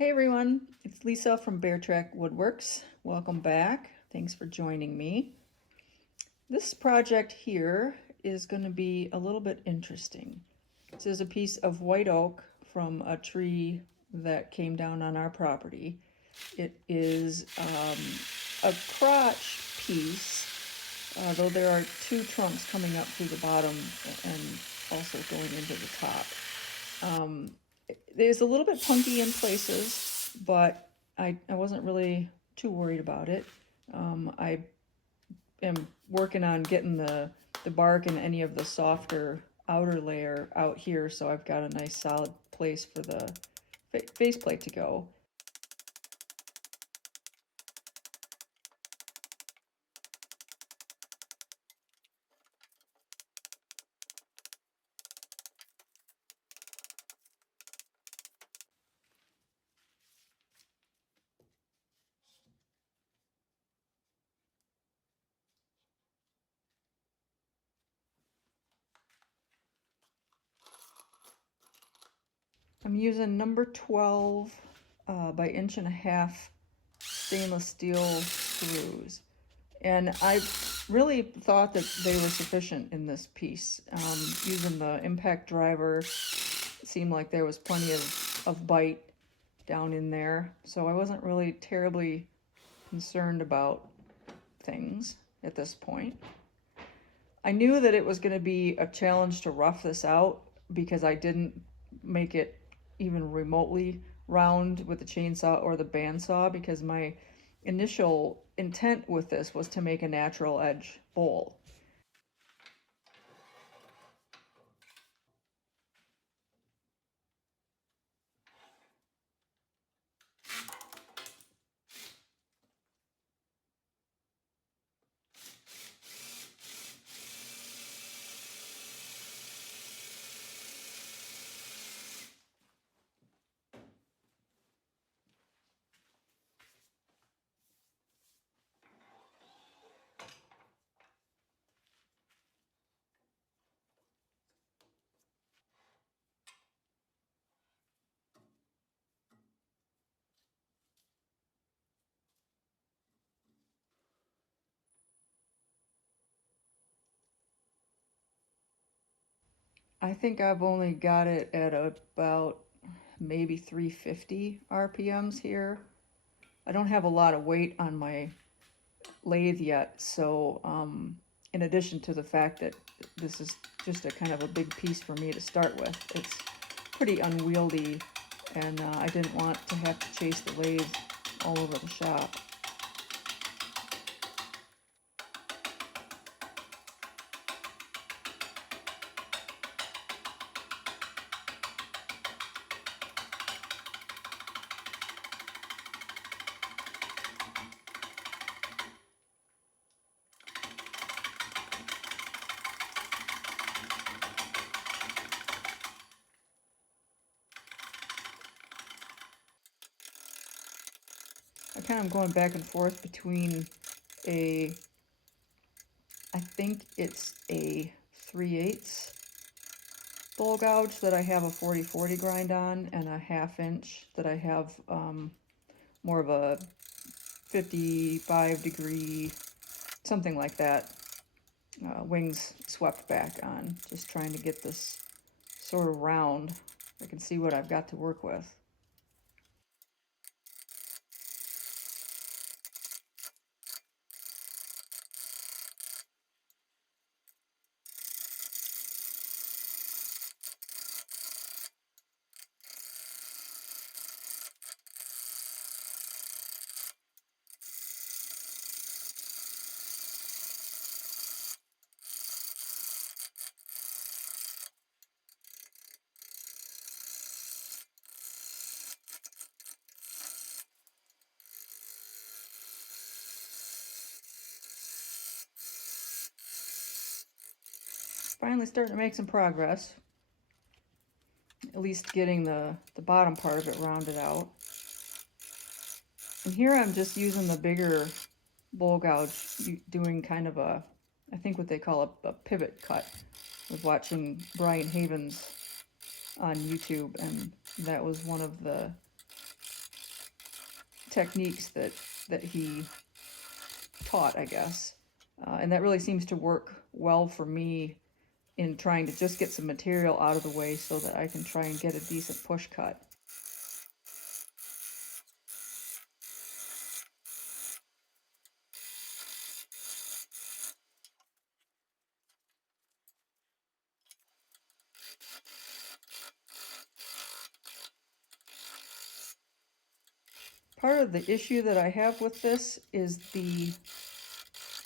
Hey everyone, it's Lisa from Bear Track Woodworks. Welcome back. Thanks for joining me. This project here is going to be a little bit interesting. This is a piece of white oak from a tree that came down on our property. It is a crotch piece, though there are two trunks coming up through the bottom and also going into the top. It is a little bit punky in places, but I wasn't really too worried about it. I am working on getting the bark and any of the softer outer layer out here, so I've got a nice solid place for the faceplate to go. I'm using number 12 by 1.5 inch stainless steel screws. And I really thought that they were sufficient in this piece. Using the impact driver, it seemed like there was plenty of bite down in there. So I wasn't really terribly concerned about things at this point. I knew that it was going to be a challenge to rough this out because I didn't make it even remotely round with the chainsaw or the bandsaw, because my initial intent with this was to make a natural edge bowl. I think I've only got it at about maybe 350 RPMs here. I don't have a lot of weight on my lathe yet, so in addition to the fact that this is just a kind of a big piece for me to start with, it's pretty unwieldy, and I didn't want to have to chase the lathe all over the shop. I kind of going back and forth between I think it's a 3/8 bowl gouge that I have a 40/40 grind on, and a 1/2 inch that I have more of a 55-degree, something like that, wings swept back on. Just trying to get this sort of round. I can see what I've got to work with. Finally starting to make some progress. At least getting the bottom part of it rounded out. And here I'm just using the bigger bowl gouge, doing kind of a, I think what they call a pivot cut. I was watching Brian Havens on YouTube, and that was one of the techniques that he taught, I guess. And that really seems to work well for me in trying to just get some material out of the way so that I can try and get a decent push cut. Part of the issue that I have with this is the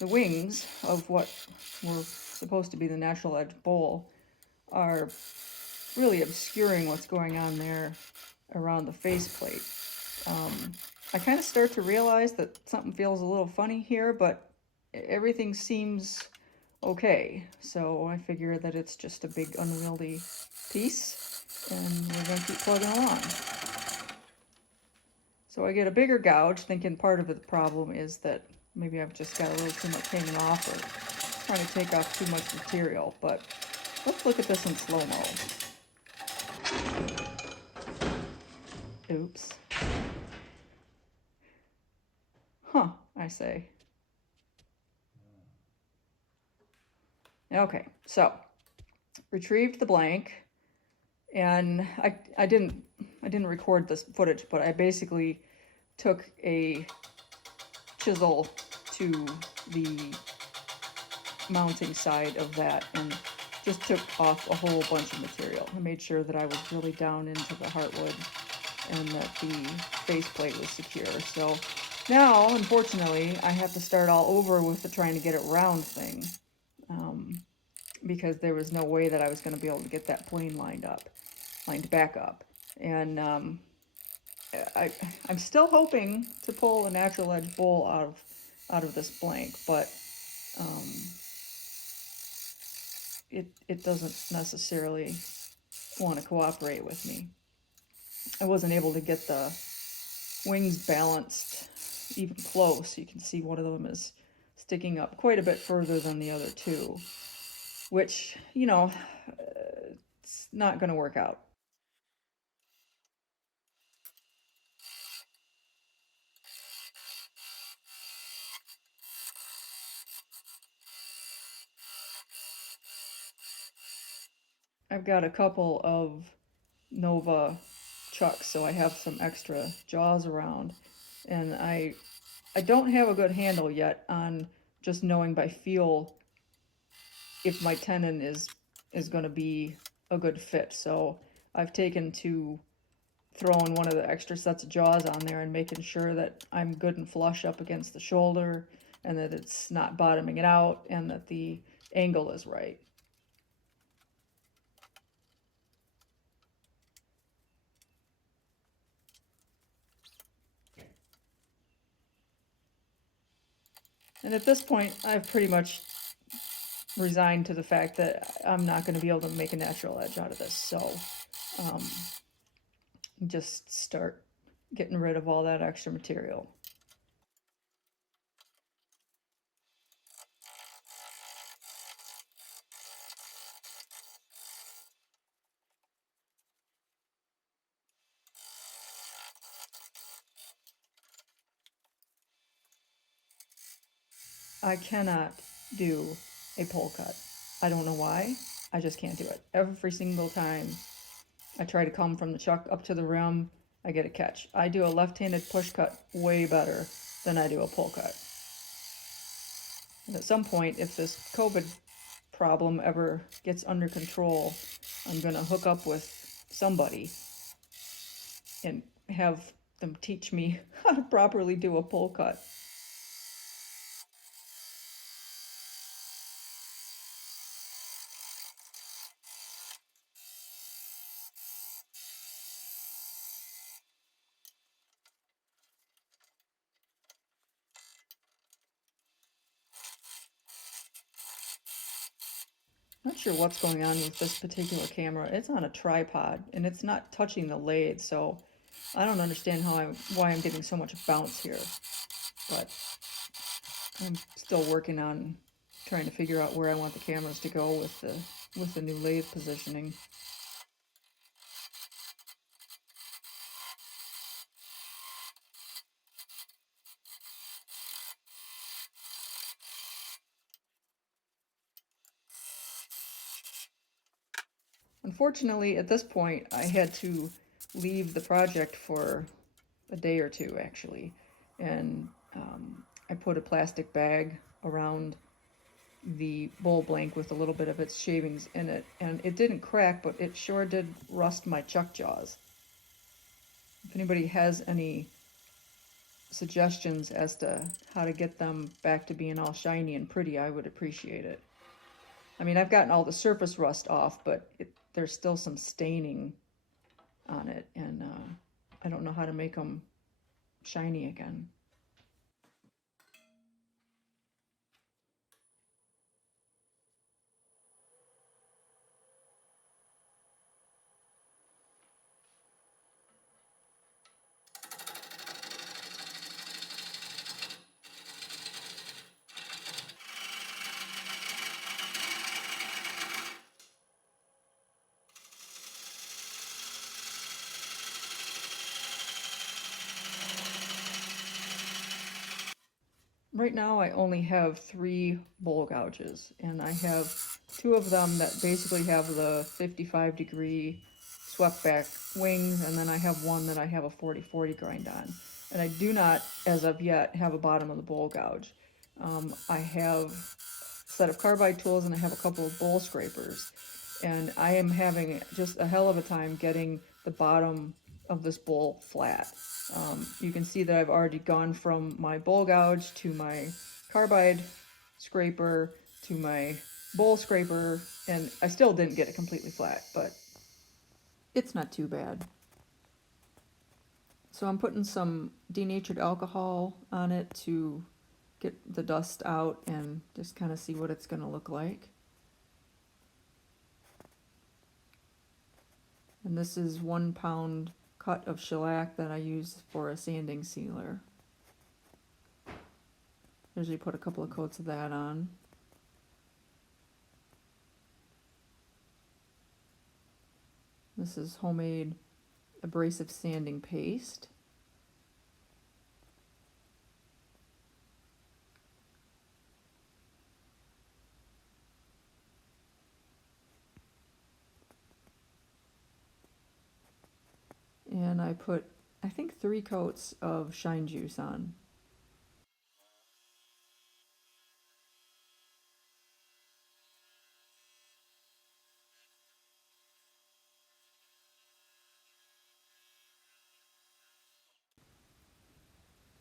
wings of what were supposed to be the natural edge bowl are really obscuring what's going on there around the faceplate. I kind of start to realize that something feels a little funny here, but everything seems okay. So I figure that it's just a big unwieldy piece, and we're going to keep plugging along. So I get a bigger gouge, thinking part of the problem is that maybe I've just got a little too much hanging off or trying to take off too much material. But let's look at this in slow-mo. Oops. Huh, I say. Okay, so retrieved the blank, and I didn't record this footage, but I basically took a chisel to the mounting side of that and just took off a whole bunch of material. I made sure that I was really down into the heartwood and that the faceplate was secure. So now, unfortunately, I have to start all over with the trying to get it round thing, because there was no way that I was going to be able to get that plane lined back up. And I'm still hoping to pull a natural edge bowl out of this blank, but it doesn't necessarily want to cooperate with me. I wasn't able to get the wings balanced even close. You can see one of them is sticking up quite a bit further than the other two, which, you know, it's not going to work out. I've got a couple of Nova chucks, so I have some extra jaws around, and I don't have a good handle yet on just knowing by feel if my tenon is going to be a good fit. So I've taken to throwing one of the extra sets of jaws on there and making sure that I'm good and flush up against the shoulder, and that it's not bottoming it out, and that the angle is right. And at this point, I've pretty much resigned to the fact that I'm not going to be able to make a natural edge out of this. So just start getting rid of all that extra material. I cannot do a pull cut. I don't know why. I just can't do it. Every single time I try to come from the chuck up to the rim, I get a catch. I do a left-handed push cut way better than I do a pull cut. And at some point, if this COVID problem ever gets under control, I'm going to hook up with somebody and have them teach me how to properly do a pull cut. Not sure what's going on with this particular camera. It's on a tripod and it's not touching the lathe, so I don't understand why I'm getting so much bounce here. But I'm still working on trying to figure out where I want the cameras to go with the new lathe positioning. Unfortunately, at this point, I had to leave the project for a day or two, actually. And I put a plastic bag around the bowl blank with a little bit of its shavings in it. And it didn't crack, but it sure did rust my chuck jaws. If anybody has any suggestions as to how to get them back to being all shiny and pretty, I would appreciate it. I mean, I've gotten all the surface rust off, but there's still some staining on it, and I don't know how to make them shiny again. Right now I only have 3 bowl gouges, and I have 2 of them that basically have the 55-degree swept back wings, and then I have one that I have a 40-40 grind on. And I do not, as of yet, have a bottom of the bowl gouge. I have a set of carbide tools and I have a couple of bowl scrapers, and I am having just a hell of a time getting the bottom of this bowl flat. You can see that I've already gone from my bowl gouge to my carbide scraper to my bowl scraper, and I still didn't get it completely flat, but it's not too bad. So I'm putting some denatured alcohol on it to get the dust out and just kind of see what it's going to look like. And this is 1 pound cut of shellac that I use for a sanding sealer. Usually put a couple of coats of that on. This is homemade abrasive sanding paste. And I put, I think, 3 coats of shine juice on.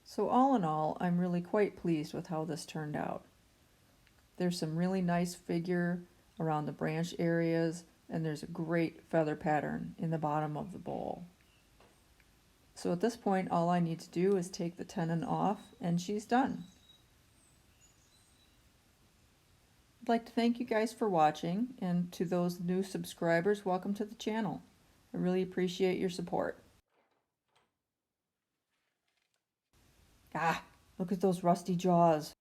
So all in all, I'm really quite pleased with how this turned out. There's some really nice figure around the branch areas, and there's a great feather pattern in the bottom of the bowl. So at this point, all I need to do is take the tenon off, and she's done. I'd like to thank you guys for watching, and to those new subscribers, welcome to the channel. I really appreciate your support. Ah, look at those rusty jaws.